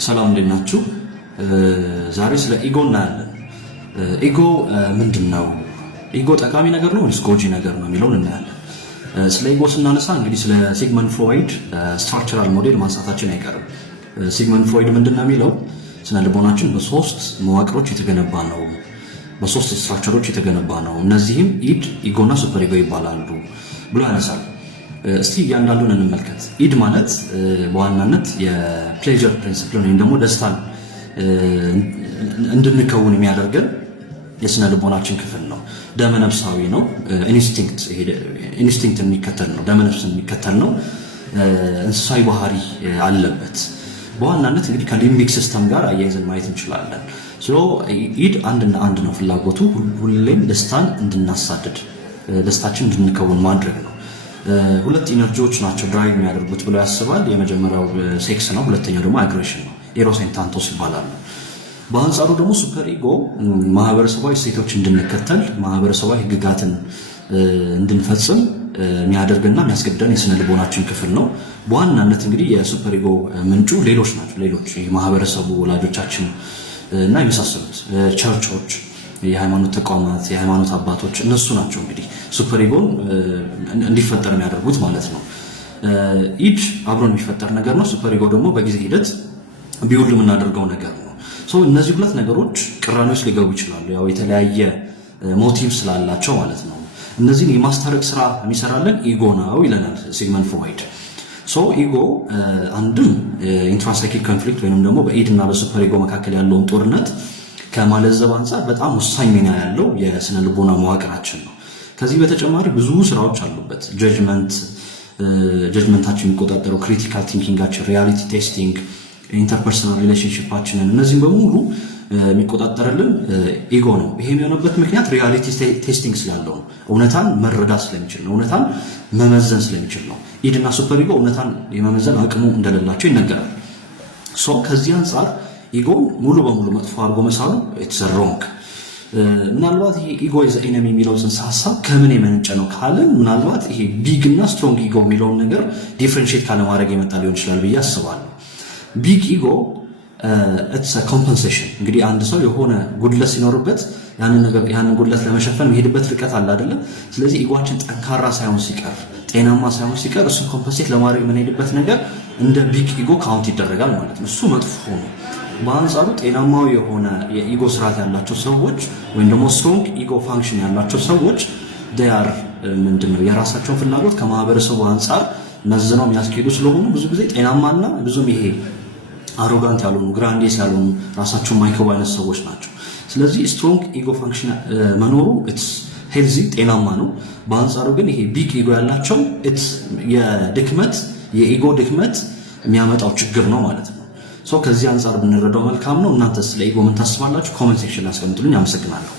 ሰላም እንደናችሁ። ዛሬ ስለ ኢጎ እናያለን። ኢጎ ምንድነው? ኢጎ ጠቃሚ ነገር ነው ወይስ ጎጂ ነገር ነው የሚለውን እናያለን። ስለ ኢጎ ስናነሳ እንግዲህ ስለ ሲግመንድ ፍሮይድ ስትራክቸራል ሞዴል ማንሳታችን አይቀርም። ሲግመንድ ፍሮይድ ምንድነው የሚለው ስነ ልቦናችን በሶስት መዋቅሮች የተገነባ ነው፣ በሶስት ስትራክቸሮች የተገነባ ነው። እነዚህም ኢድ፣ ኢጎና ሱፐር ኢጎ ይባላሉ ብሎ ያነሳል። እስቲ እያንዳንዱን እንመልከት። ኢድ ማለት በዋናነት የፕሌዠር ፕሪንሲፕል ወይም ደግሞ ደስታን እንድንከውን የሚያደርገን የስነ ልቦናችን ክፍል ነው። ደመነፍሳዊ ነው። ኢንስቲንክት የሚከተል ነው። ደመነፍስን የሚከተል ነው። እንስሳዊ ባህሪ አለበት። በዋናነት እንግዲህ ከሊምቢክ ሲስተም ጋር አያይዘን ማየት እንችላለን። ኢድ አንድና አንድ ነው። ፍላጎቱ ሁሌም ደስታን እንድናሳድድ፣ ደስታችን እንድንከውን ማድረግ ነው። ሁለት ኢነርጂዎች ናቸው ድራይቭ የሚያደርጉት ብሎ ያስባል። የመጀመሪያው ሴክስ ነው፣ ሁለተኛው ደግሞ አግሬሽን ነው። ኤሮስ ኤንድ ታንቶስ ይባላሉ። በአንጻሩ ደግሞ ሱፐር ኢጎ ማህበረሰባዊ እሴቶች እንድንከተል፣ ማህበረሰባዊ ህግጋትን እንድንፈጽም የሚያደርግና የሚያስገድደን የስነ ልቦናችን ክፍል ነው። በዋናነት እንግዲህ የሱፐር ኢጎ ምንጩ ሌሎች ናቸው። ሌሎች የማህበረሰቡ ወላጆቻችን እና የመሳሰሉት ቸርቾች፣ የሃይማኖት ተቋማት፣ የሃይማኖት አባቶች እነሱ ናቸው እንግዲህ ሱፐር ኢጎን እንዲፈጠር የሚያደርጉት ማለት ነው። ኢድ አብሮን የሚፈጠር ነገር ነው። ሱፐር ኢጎ ደግሞ በጊዜ ሂደት ቢውል የምናደርገው ነገር ነው። እነዚህ ሁለት ነገሮች ቅራኔዎች ሊገቡ ይችላሉ፣ ያው የተለያየ ሞቲቭ ስላላቸው ማለት ነው። እነዚህን የማስታረቅ ስራ የሚሰራልን ኢጎ ነው ይለናል ሲግመንድ ፍሮይድ። ኢጎ አንድም ኢንትራሳይኪክ ኮንፍሊክት ወይንም ደግሞ በኢድ እና በሱፐር ኢጎ መካከል ያለውን ጦርነት ከማለዘብ አንጻር በጣም ወሳኝ ሚና ያለው የስነ ልቦና መዋቅራችን ነው። ከዚህ በተጨማሪ ብዙ ስራዎች አሉበት። ጀጅመንታችን የሚቆጣጠረው ክሪቲካል ቲንኪንጋችን፣ ሪያሊቲ ቴስቲንግ፣ ኢንተርፐርሰናል ሪሌሽንሺፓችንን እነዚህም በሙሉ የሚቆጣጠርልን ኢጎ ነው። ይሄ የሚሆነበት ምክንያት ሪያሊቲ ቴስቲንግ ስላለው ነው። እውነታን መረዳት ስለሚችል ነው። እውነታን መመዘን ስለሚችል ነው። ኢድ እና ሱፐር ኢጎ እውነታን የመመዘን አቅሙ እንደሌላቸው ይነገራል። ከዚህ አንጻር ኢጎ ሙሉ በሙሉ መጥፎ አድርጎ መሳሉ ኢትስ ሮንግ። ምናልባት ይሄ ኢጎ ኢዝ ኤነሚ የሚለው ጽንሰ ሀሳብ ከምን የመነጨ ነው ካልን ምናልባት ይሄ ቢግ እና ስትሮንግ ኢጎ የሚለውን ነገር ዲፍረንሺየት ካለማድረግ የመጣ ሊሆን ይችላል ብዬ አስባለሁ። ቢግ ኢጎ ኢትስ ኮምፐንሴሽን። እንግዲህ አንድ ሰው የሆነ ጉድለት ሲኖርበት ያንን ጉድለት ለመሸፈን የሚሄድበት ርቀት አለ አይደለ? ስለዚህ ኢጓችን ጠንካራ ሳይሆን ሲቀር፣ ጤናማ ሳይሆን ሲቀር እሱን ኮምፐንሴት ለማድረግ የምንሄድበት ነገር እንደ ቢግ ኢጎ ካውንት ይደረጋል ማለት ነው። እሱ መጥፎ ነው። በአንጻሩ ጤናማዊ የሆነ የኢጎ ስርዓት ያላቸው ሰዎች ወይም ደግሞ ስትሮንግ ኢጎ ፋንክሽን ያላቸው ሰዎች ዲያር ምንድነው የራሳቸውን ፍላጎት ከማህበረሰቡ አንጻር መዝነው የሚያስኬዱ ስለሆኑ ብዙ ጊዜ ጤናማና ብዙም ይሄ አሮጋንት ያልሆኑ ግራንዴስ ያልሆኑ ራሳቸውን ማይከቡ አይነት ሰዎች ናቸው። ስለዚህ ስትሮንግ ኢጎ ፋንክሽን መኖሩ ኢትስ ሄልዚ ጤናማ ነው። በአንጻሩ ግን ይሄ ቢግ ኢጎ ያላቸው ኢትስ የኢጎ ድክመት የሚያመጣው ችግር ነው ማለት ነው። ከዚህ አንጻር ብንረዳው መልካም ነው። እናንተ ስለ ኢጎ ምን ታስባላችሁ? ኮሜንት ሴክሽን ላይ አስቀምጡልኝ። አመሰግናለሁ።